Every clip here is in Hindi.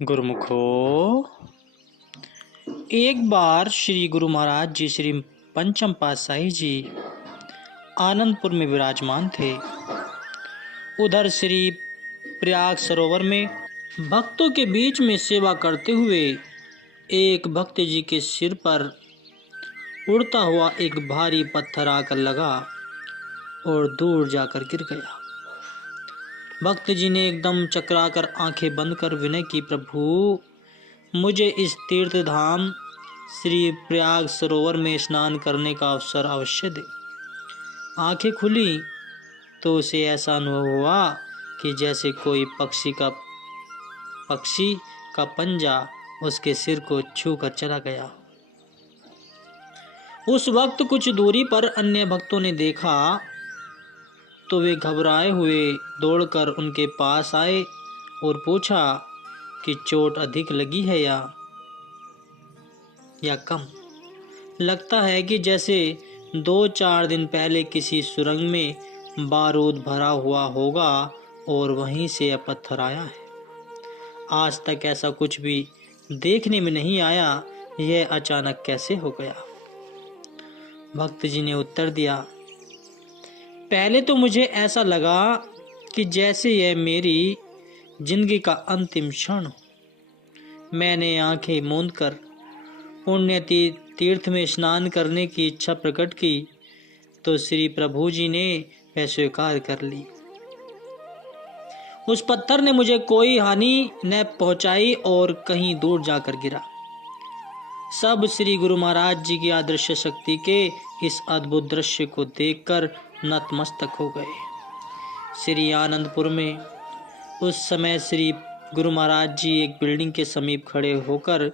गुरुमुखो, एक बार श्री गुरु महाराज जी श्री पंचम पातशाही जी आनंदपुर में विराजमान थे। उधर श्री प्रयाग सरोवर में भक्तों के बीच में सेवा करते हुए एक भक्त जी के सिर पर उड़ता हुआ एक भारी पत्थर आकर लगा और दूर जाकर गिर गया। भक्त जी ने एकदम चकराकर आंखें बंद कर विनय की, प्रभु मुझे इस तीर्थ धाम श्री प्रयाग सरोवर में स्नान करने का अवसर अवश्य दे। आंखें खुली तो उसे ऐसा अनुभव हुआ कि जैसे कोई पक्षी का पंजा उसके सिर को छू कर चला गया। उस वक्त कुछ दूरी पर अन्य भक्तों ने देखा तो वे घबराए हुए दौड़कर उनके पास आए और पूछा कि चोट अधिक लगी है या कम। लगता है कि जैसे 2-4 दिन पहले किसी सुरंग में बारूद भरा हुआ होगा और वहीं से यह पत्थर आया है। आज तक ऐसा कुछ भी देखने में नहीं आया, यह अचानक कैसे हो गया। भक्त जी ने उत्तर दिया, पहले तो मुझे ऐसा लगा कि जैसे यह मेरी जिंदगी का अंतिम क्षण हो। मैंने आंखें मूंद कर पुण्य तीर्थ में स्नान करने की इच्छा प्रकट की तो श्री प्रभु जी ने वह स्वीकार कर ली। उस पत्थर ने मुझे कोई हानि न पहुंचाई और कहीं दूर जाकर गिरा। सब श्री गुरु महाराज जी की अदृश्य शक्ति के इस अद्भुत दृश्य को देखकर नतमस्तक हो गए। श्री आनंदपुर में उस समय श्री गुरु महाराज जी एक बिल्डिंग के समीप खड़े होकर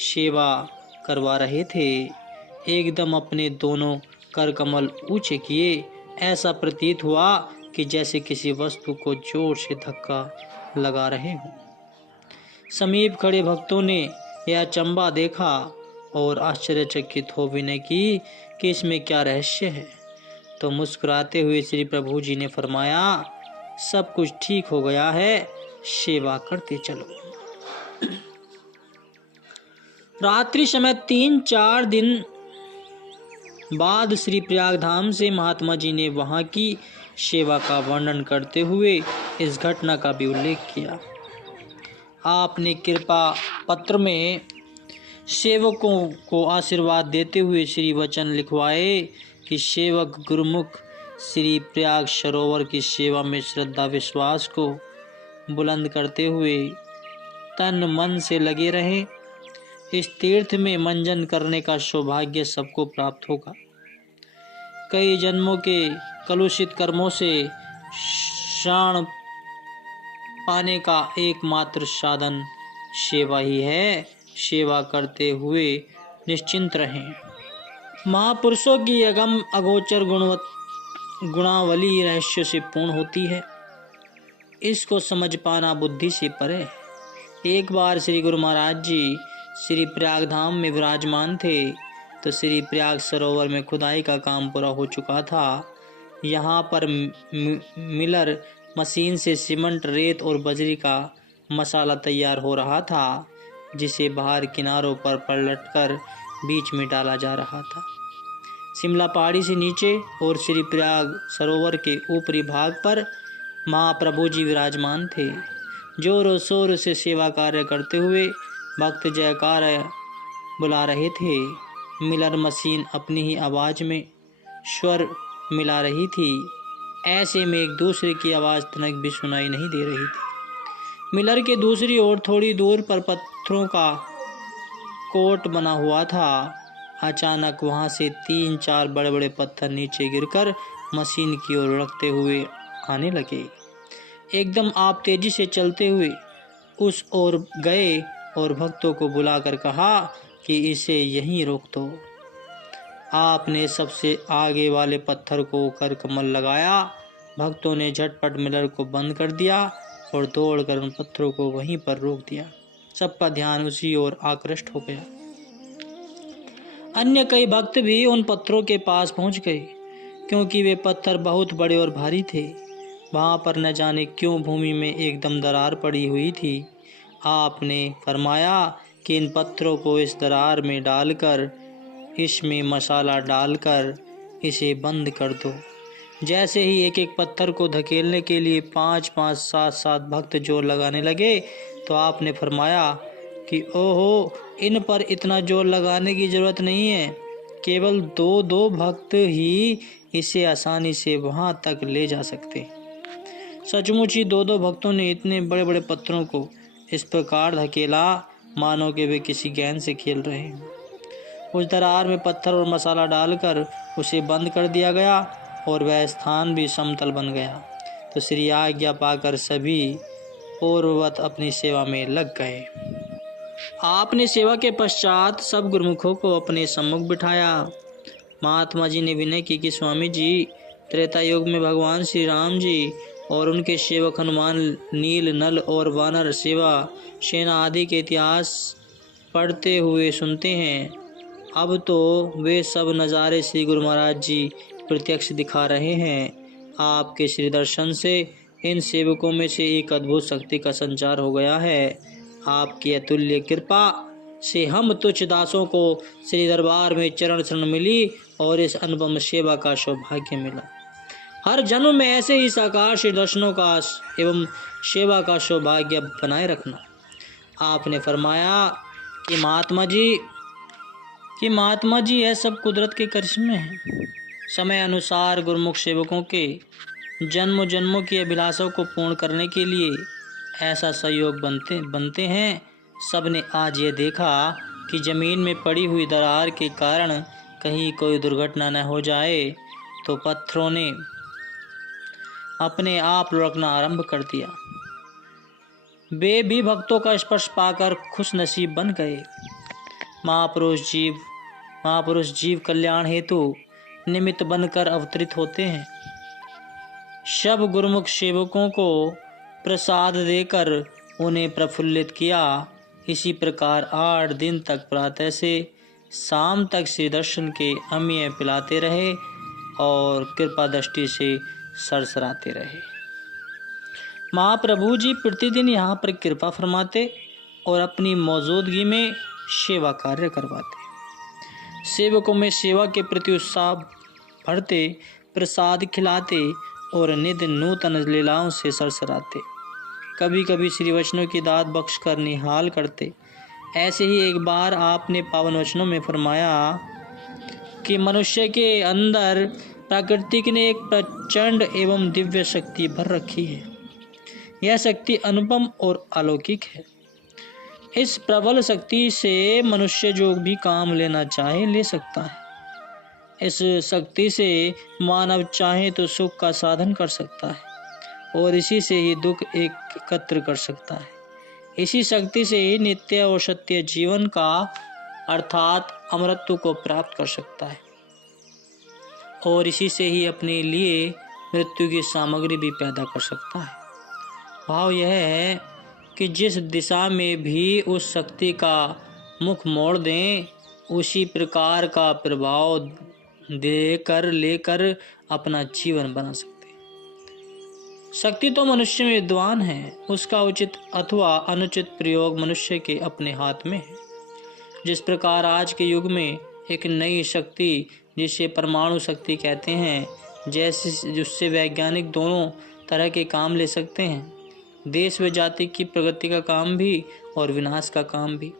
सेवा करवा रहे थे। एकदम अपने दोनों कर कमल ऊंचे किए, ऐसा प्रतीत हुआ कि जैसे किसी वस्तु को जोर से धक्का लगा रहे हों। समीप खड़े भक्तों ने यह अचंबा देखा और आश्चर्यचकित हो विनय की कि इसमें क्या रहस्य है। तो मुस्कुराते हुए श्री प्रभु जी ने फरमाया, सब कुछ ठीक हो गया है, सेवा करते चलो। रात्रि समय 3-4 दिन बाद श्री प्रयाग धाम से महात्मा जी ने वहां की सेवा का वर्णन करते हुए इस घटना का भी उल्लेख किया। आपने कृपा पत्र में सेवकों को आशीर्वाद देते हुए श्री वचन लिखवाए कि सेवक गुरुमुख श्री प्रयाग सरोवर की सेवा में श्रद्धा विश्वास को बुलंद करते हुए तन मन से लगे रहे। इस तीर्थ में मंजन करने का सौभाग्य सबको प्राप्त होगा। कई जन्मों के कलुषित कर्मों से शाण पाने का एकमात्र साधन सेवा ही है। सेवा करते हुए निश्चिंत रहें। महापुरुषों की अगम अगोचर गुणावली रहस्य से पूर्ण होती है। इसको समझ पाना बुद्धि से परे है। एक बार श्री गुरु महाराज जी श्री प्रयाग धाम में विराजमान थे तो श्री प्रयाग सरोवर में खुदाई का काम पूरा हो चुका था। यहाँ पर मिलर मशीन से सीमेंट, रेत और बजरी का मसाला तैयार हो रहा था, जिसे बाहर किनारों पर पलटकर बीच में डाला जा रहा था। शिमला पहाड़ी से नीचे और श्री प्रयाग सरोवर के ऊपरी भाग पर महाप्रभु जी विराजमान थे। जोरों शोर से सेवा कार्य करते हुए भक्त जयकार बुला रहे थे। मिलर मशीन अपनी ही आवाज में स्वर मिला रही थी। ऐसे में एक दूसरे की आवाज तनक भी सुनाई नहीं दे रही थी। मिलर के दूसरी ओर थोड़ी दूर पर पत्थरों का कोट बना हुआ था। अचानक वहां से 3-4 बड़े बड़े पत्थर नीचे गिरकर मशीन की ओर लुढ़कते हुए आने लगे। एकदम आप तेजी से चलते हुए उस ओर गए और भक्तों को बुलाकर कहा कि इसे यहीं रोक दो। आपने सबसे आगे वाले पत्थर को कर कमल लगाया। भक्तों ने झटपट मिलर को बंद कर दिया और दौड़कर उन पत्थरों को वहीं पर रोक दिया। सबका ध्यान उसी ओर आकृष्ट हो गया। अन्य कई भक्त भी उन पत्थरों के पास पहुंच गए, क्योंकि वे पत्थर बहुत बड़े और भारी थे। वहां पर न जाने क्यों भूमि में एकदम दरार पड़ी हुई थी। आपने फरमाया कि इन पत्थरों को इस दरार में डालकर इसमें मसाला डालकर इसे बंद कर दो। जैसे ही एक एक पत्थर को धकेलने के लिए 5-5, 7-7 भक्त जोर लगाने लगे तो आपने फरमाया कि ओहो, इन पर इतना जोर लगाने की जरूरत नहीं है, केवल 2-2 भक्त ही इसे आसानी से वहां तक ले जा सकते। सचमुच ही 2-2 भक्तों ने इतने बड़े बड़े पत्थरों को इस प्रकार धकेला मानो कि वे किसी गेंद से खेल रहे हैं। उस दरार में पत्थर और मसाला डालकर उसे बंद कर दिया गया और वह स्थान भी समतल बन गया। तो श्री आज्ञा पाकर सभी पूर्ववत अपनी सेवा में लग गए। आपने सेवा के पश्चात सब गुरुमुखों को अपने सम्मुख बिठाया। महात्मा जी ने विनय की कि स्वामी जी, त्रेता युग में भगवान श्री राम जी और उनके सेवक हनुमान नील, नल और वानर सेवा सेना आदि के इतिहास पढ़ते हुए सुनते हैं। अब तो वे सब नज़ारे श्री गुरु महाराज जी प्रत्यक्ष दिखा रहे हैं। आपके श्री दर्शन से इन सेवकों में से एक अद्भुत शक्ति का संचार हो गया है। आपकी अतुल्य कृपा से हम तुच्छ दासों को श्री दरबार में चरण शरण मिली और इस अनुपम सेवा का सौभाग्य मिला। हर जन्म में ऐसे ही साकार श्री दर्शनों का एवं सेवा का सौभाग्य बनाए रखना। आपने फरमाया कि महात्मा जी यह सब कुदरत के करिश्मे हैं। समय अनुसार गुरुमुख सेवकों के जन्मों जन्मों की अभिलाषाओं को पूर्ण करने के लिए ऐसा सहयोग बनते हैं। सबने आज ये देखा कि जमीन में पड़ी हुई दरार के कारण कहीं कोई दुर्घटना न हो जाए, तो पत्थरों ने अपने आप लुढ़कना आरंभ कर दिया। वे भी भक्तों का स्पर्श पाकर खुश नसीब बन गए। महापुरुष जीव कल्याण हेतु निमित्त बनकर अवतरित होते हैं। सब गुरुमुख सेवकों को प्रसाद देकर उन्हें प्रफुल्लित किया। इसी प्रकार 8 दिन तक प्रातः से शाम तक श्री दर्शन के अमृय पिलाते रहे और कृपा दृष्टि से सरसराते रहे। महाप्रभु जी प्रतिदिन यहाँ पर कृपा फरमाते और अपनी मौजूदगी में सेवा कार्य करवाते। सेवकों में सेवा के प्रति उत्साह भरते, प्रसाद खिलाते और नित्य नूतन लीलाओं से सरसराते। कभी कभी श्री वचनों की दात बख्श कर निहाल करते। ऐसे ही एक बार आपने पावन वचनों में फरमाया कि मनुष्य के अंदर प्रकृति ने एक प्रचंड एवं दिव्य शक्ति भर रखी है। यह शक्ति अनुपम और अलौकिक है। इस प्रबल शक्ति से मनुष्य जो भी काम लेना चाहे ले सकता है। इस शक्ति से मानव चाहे तो सुख का साधन कर सकता है और इसी से ही दुख एकत्र कर सकता है। इसी शक्ति से ही नित्य और सत्य जीवन का अर्थात अमरत्व को प्राप्त कर सकता है और इसी से ही अपने लिए मृत्यु की सामग्री भी पैदा कर सकता है। भाव यह है कि जिस दिशा में भी उस शक्ति का मुख मोड़ दें, उसी प्रकार का प्रभाव लेकर अपना जीवन बना सकते हैं। शक्ति तो मनुष्य में विद्वान है, उसका उचित अथवा अनुचित प्रयोग मनुष्य के अपने हाथ में है। जिस प्रकार आज के युग में एक नई शक्ति जिसे परमाणु शक्ति कहते हैं, जैसे जिससे वैज्ञानिक दोनों तरह के काम ले सकते हैं, देश व जाति की प्रगति का काम भी और विनाश का काम भी।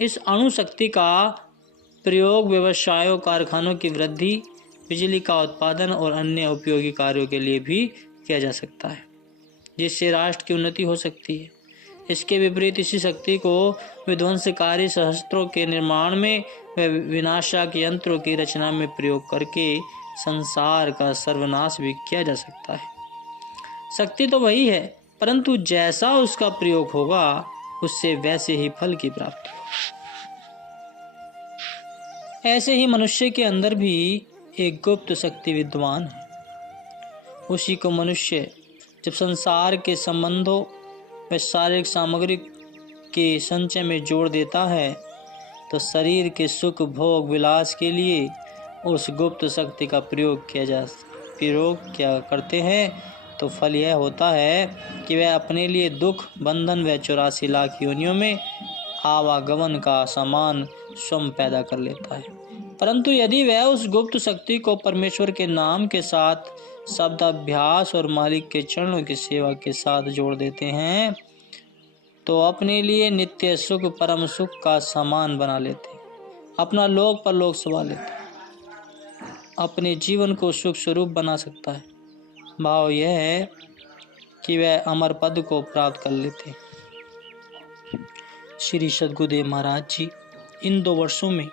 इस अणु शक्ति का प्रयोग व्यवसायों, कारखानों की वृद्धि, बिजली का उत्पादन और अन्य उपयोगी कार्यों के लिए भी किया जा सकता है, जिससे राष्ट्र की उन्नति हो सकती है। इसके विपरीत इसी शक्ति को विध्वंसकारी शस्त्रों के निर्माण में व विनाशक यंत्रों की रचना में प्रयोग करके संसार का सर्वनाश भी किया जा सकता है। शक्ति तो वही है, परंतु जैसा उसका प्रयोग होगा उससे वैसे ही फल की प्राप्ति होगी। ऐसे ही मनुष्य के अंदर भी एक गुप्त शक्ति विद्वान है। उसी को मनुष्य जब संसार के संबंधों व शारीरिक सामग्री के संचय में जोड़ देता है, तो शरीर के सुख भोग विलास के लिए उस गुप्त शक्ति का प्रयोग किया करते हैं, तो फल यह होता है कि वह अपने लिए दुख, बंधन व 84 लाख योनियों में आवागमन का सामान स्वयं पैदा कर लेता है। परंतु यदि वह उस गुप्त शक्ति को परमेश्वर के नाम के साथ शब्द अभ्यास और मालिक के चरणों की सेवा के साथ जोड़ देते हैं तो अपने लिए नित्य सुख, परम सुख का सामान बना लेते हैं, अपना लोक परलोक सवा लेते हैं, अपने जीवन को सुख स्वरूप बना सकता है। भाव यह है कि वह अमर पद को प्राप्त कर लेते हैं। श्री सद्गुरुदेव महाराज जी इन 2 वर्षों में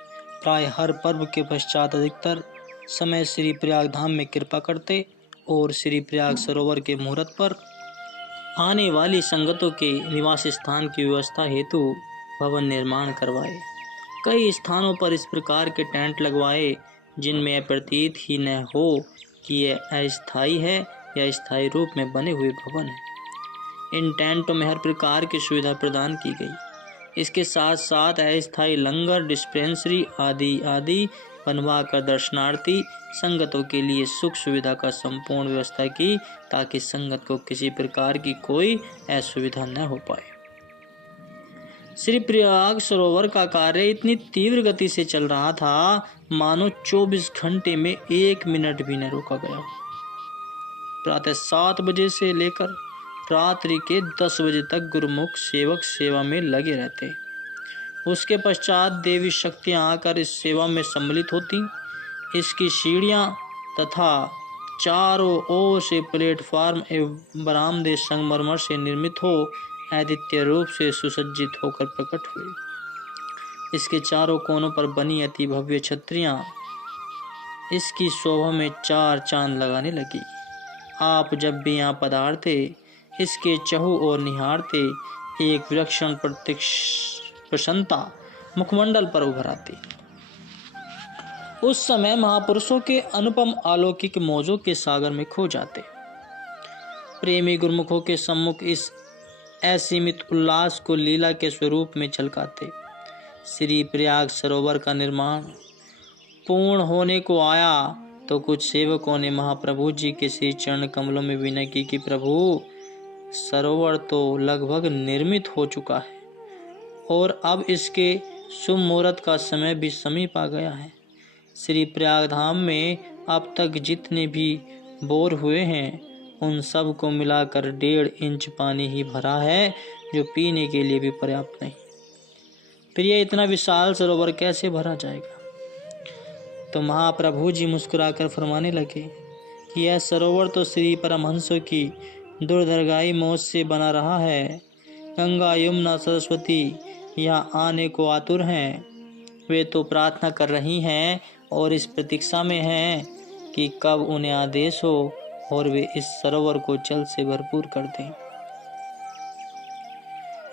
प्राय हर पर्व के पश्चात अधिकतर समय श्री प्रयाग धाम में कृपा करते और श्री प्रयाग सरोवर के मुहूर्त पर आने वाली संगतों के निवास स्थान की व्यवस्था हेतु भवन निर्माण करवाए। कई स्थानों पर इस प्रकार के टेंट लगवाए जिनमें प्रतीत ही न हो कि यह अस्थायी है या स्थायी रूप में बने हुए भवन है। इन टेंटों में हर प्रकार की सुविधा प्रदान की गई। इसके साथ साथ अस्थायी लंगर, डिस्पेंसरी आदि बनवा कर दर्शनार्थी संगतों के लिए सुख सुविधा का संपूर्ण व्यवस्था की ताकि संगत को किसी प्रकार की कोई असुविधा न हो पाए। श्री प्रयाग सरोवर का कार्य इतनी तीव्र गति से चल रहा था मानो 24 घंटे में 1 मिनट भी न रोका गया। प्रातः 7 बजे से लेकर रात्रि के 10 बजे तक गुरुमुख सेवक सेवा में लगे रहते। उसके पश्चात देवी शक्तियां आकर इस सेवा में सम्मिलित होती। इसकी सीढ़ियां तथा चारों ओर से प्लेटफार्म एवं बरामदे संगमरमर से निर्मित हो अद्वितीय रूप से सुसज्जित होकर प्रकट हुए। इसके चारों कोनों पर बनी अति भव्य छतरियां इसकी शोभा में 4 चांद लगाने लगी। आप जब भी यहाँ पधारते इसके चहु और निहारते एक विलक्षण प्रसन्नता मुखमंडल पर उभर आती। उस समय महापुरुषों के अनुपम अलौकिक मौजों के सागर में खो जाते। प्रेमी गुरुमुखों के सम्मुख इस असीमित उल्लास को लीला के स्वरूप में झलकाते। श्री प्रयाग सरोवर का निर्माण पूर्ण होने को आया तो कुछ सेवकों ने महाप्रभु जी के श्री चरण कमलों में विनय की कि प्रभु, सरोवर तो लगभग निर्मित हो चुका है और अब इसके शुभ मुहूर्त का समय भी समीप आ गया है। श्री प्रयाग धाम में अब तक जितने भी बोर हुए हैं उन सब को मिलाकर 1.5 इंच पानी ही भरा है जो पीने के लिए भी पर्याप्त नहीं। फिर यह इतना विशाल सरोवर कैसे भरा जाएगा? तो महाप्रभु जी मुस्कुराकर फरमाने लगे कि यह सरोवर तो श्री परमहंसों की दुर्दर्गाई मौज से बना रहा है। गंगा, यमुना, सरस्वती यहाँ आने को आतुर हैं। वे तो प्रार्थना कर रही हैं और इस प्रतीक्षा में हैं कि कब उन्हें आदेश हो और वे इस सरोवर को जल से भरपूर कर दें।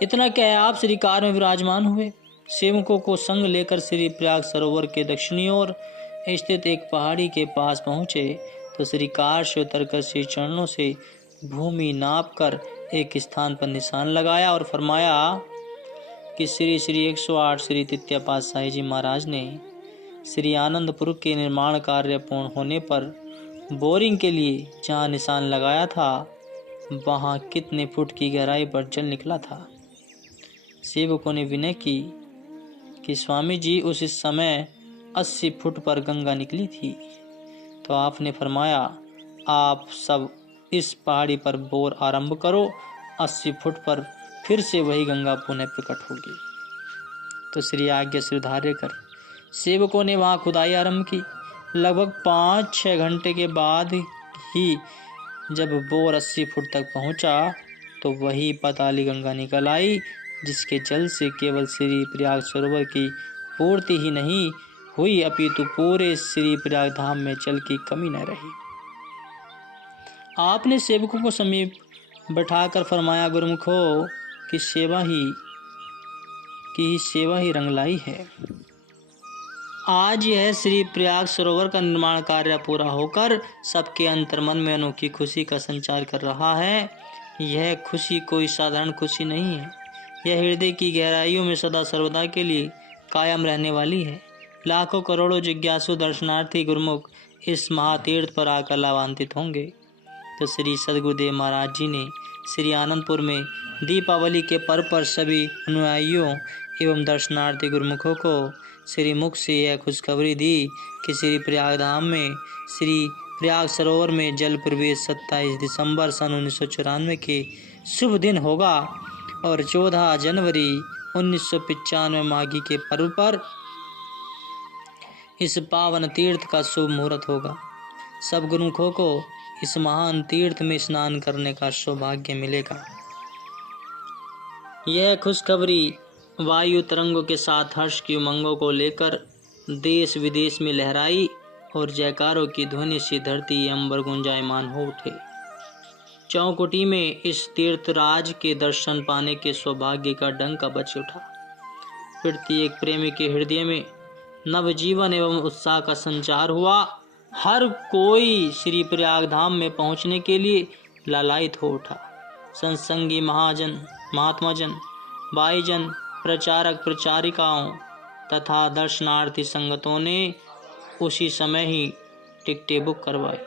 इतना कह आप श्री कार में विराजमान हुए। सेवकों को संग लेकर श्री प्रयाग सरोवर के दक्षिणी ओर स्थित एक पहाड़ी के पास पहुंचे तो श्री कार से उतरकर श्री चरणों से भूमि नाप कर एक स्थान पर निशान लगाया और फरमाया कि श्री 108 श्री तृतीय पातशाही जी महाराज ने श्री आनंदपुर के निर्माण कार्य पूर्ण होने पर बोरिंग के लिए जहाँ निशान लगाया था वहाँ कितने फुट की गहराई पर जल निकला था। सेवकों ने विनय की कि स्वामी जी उस समय 80 फुट पर गंगा निकली थी। तो आपने फरमाया आप सब इस पहाड़ी पर बोर आरंभ करो, 80 फुट पर फिर से वही गंगा पुनः प्रकट होगी। तो श्री आज्ञा सिधार्य कर सेवकों ने वहाँ खुदाई आरंभ की। लगभग 5-6 घंटे के बाद ही जब बोर 80 फुट तक पहुँचा तो वही पाताली गंगा निकल आई जिसके जल से केवल श्री प्रयाग सरोवर की पूर्ति ही नहीं हुई अपितु पूरे श्री प्रयाग धाम में जल की कमी न रही। आपने सेवकों को समीप बैठाकर फरमाया गुरुमुखों की सेवा ही रंगलाई है। आज यह श्री प्रयाग सरोवर का निर्माण कार्य पूरा होकर सबके अंतर्मन में अनोखी खुशी का संचार कर रहा है। यह खुशी कोई साधारण खुशी नहीं है, यह हृदय की गहराइयों में सदा सर्वदा के लिए कायम रहने वाली है। लाखों करोड़ों जिज्ञासु दर्शनार्थी गुरुमुख इस महातीर्थ पर आकर लाभान्वित होंगे। तो श्री सद्गुरुदेव महाराज जी ने श्री आनंदपुर में दीपावली के पर्व पर सभी अनुयायियों एवं दर्शनार्थी गुरुमुखों को श्री मुख से यह खुशखबरी दी कि श्री प्रयागधाम में श्री प्रयाग सरोवर में जल प्रवेश 27 दिसंबर सन 1994 के शुभ दिन होगा और 14 जनवरी 1995 माघी के पर्व पर इस पावन तीर्थ का शुभ मुहूर्त होगा। सब गुरुमुखों को इस महान तीर्थ में स्नान करने का सौभाग्य मिलेगा। यह खुशखबरी वायु तरंगों के साथ हर्ष की उमंगों को लेकर देश विदेश में लहराई और जयकारों की ध्वनि से धरती अंबर गुंजायमान हो उठे। चौकुटी में इस तीर्थराज के दर्शन पाने के सौभाग्य का डंका बज उठा। प्रत्येक प्रेमी के हृदय में नवजीवन एवं उत्साह का संचार हुआ। हर कोई श्री प्रयागधाम में पहुंचने के लिए लालायित हो उठा। सत्संगी महाजन, महात्माजन, भाईजन, प्रचारक प्रचारिकाओं तथा दर्शनार्थी संगतों ने उसी समय ही टिकटें बुक करवाई।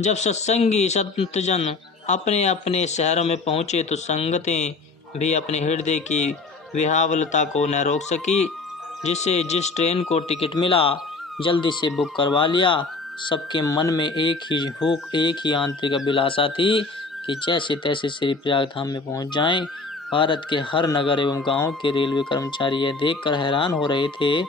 जब सत्संगी संतजन अपने अपने शहरों में पहुंचे तो संगतें भी अपने हृदय की विह्वलता को न रोक सकी। जिसे जिस ट्रेन को टिकट मिला जल्दी से बुक करवा लिया। सबके मन में एक ही भूख, एक ही आंतरिक अभिलाषा थी कि जैसे तैसे श्री प्रयागधाम में पहुंच जाएं। भारत के हर नगर एवं गांव के रेलवे कर्मचारी यह देखकर हैरान हो रहे थे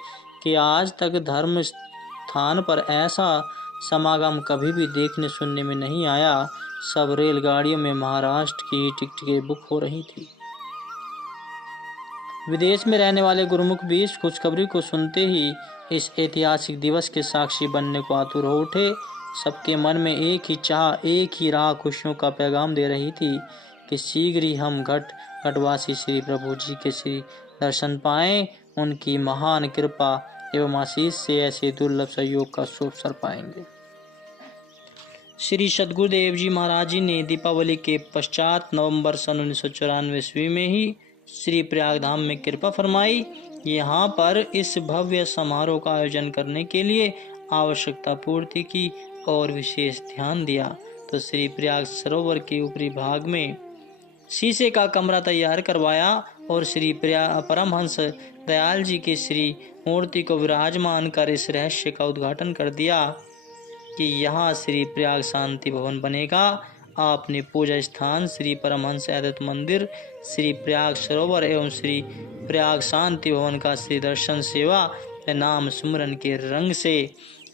कि आज तक धर्म स्थान पर ऐसा समागम कभी भी देखने सुनने में नहीं आया। सब रेलगाड़ियों में महाराष्ट्र की टिकटें बुक हो रही थी। विदेश में रहने वाले गुरुमुख भी इस खुशखबरी को सुनते ही इस ऐतिहासिक दिवस के साक्षी बनने को आतुर हो उठे। सबके मन में एक ही चाह, एक ही राह खुशियों का पैगाम दे रही थी कि शीघ्र ही हम घटवासी श्री प्रभु जी के श्री दर्शन पाएं। उनकी महान कृपा एवं आशीष से ऐसे दुर्लभ सहयोग का शुभ अवसर पाएंगे। श्री सद्गुरुदेव जी महाराज जी ने दीपावली के पश्चात नवंबर सन 1994 ईस्वी में ही श्री प्रयागधाम में कृपा फरमाई। यहाँ पर इस भव्य समारोह का आयोजन करने के लिए आवश्यकता पूर्ति की और विशेष ध्यान दिया। तो श्री प्रयाग सरोवर के ऊपरी भाग में शीशे का कमरा तैयार करवाया और श्री परमहंस दयाल जी की श्री मूर्ति को विराजमान कर इस रहस्य का उद्घाटन कर दिया कि यहाँ श्री प्रयाग शांति भवन बनेगा। आपने पूजा स्थान श्री परमहंस अद्वैत मंदिर, श्री प्रयाग सरोवर एवं श्री प्रयाग शांति भवन का श्री दर्शन सेवा नाम सुमरन के रंग से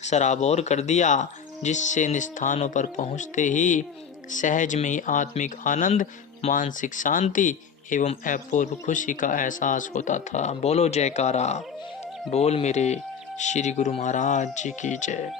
सराबोर कर दिया, जिससे इन स्थानों पर पहुँचते ही सहज में ही आत्मिक आनंद, मानसिक शांति एवं अपूर्व खुशी का एहसास होता था। बोलो जयकारा, बोल मेरे श्री गुरु महाराज जी की जय।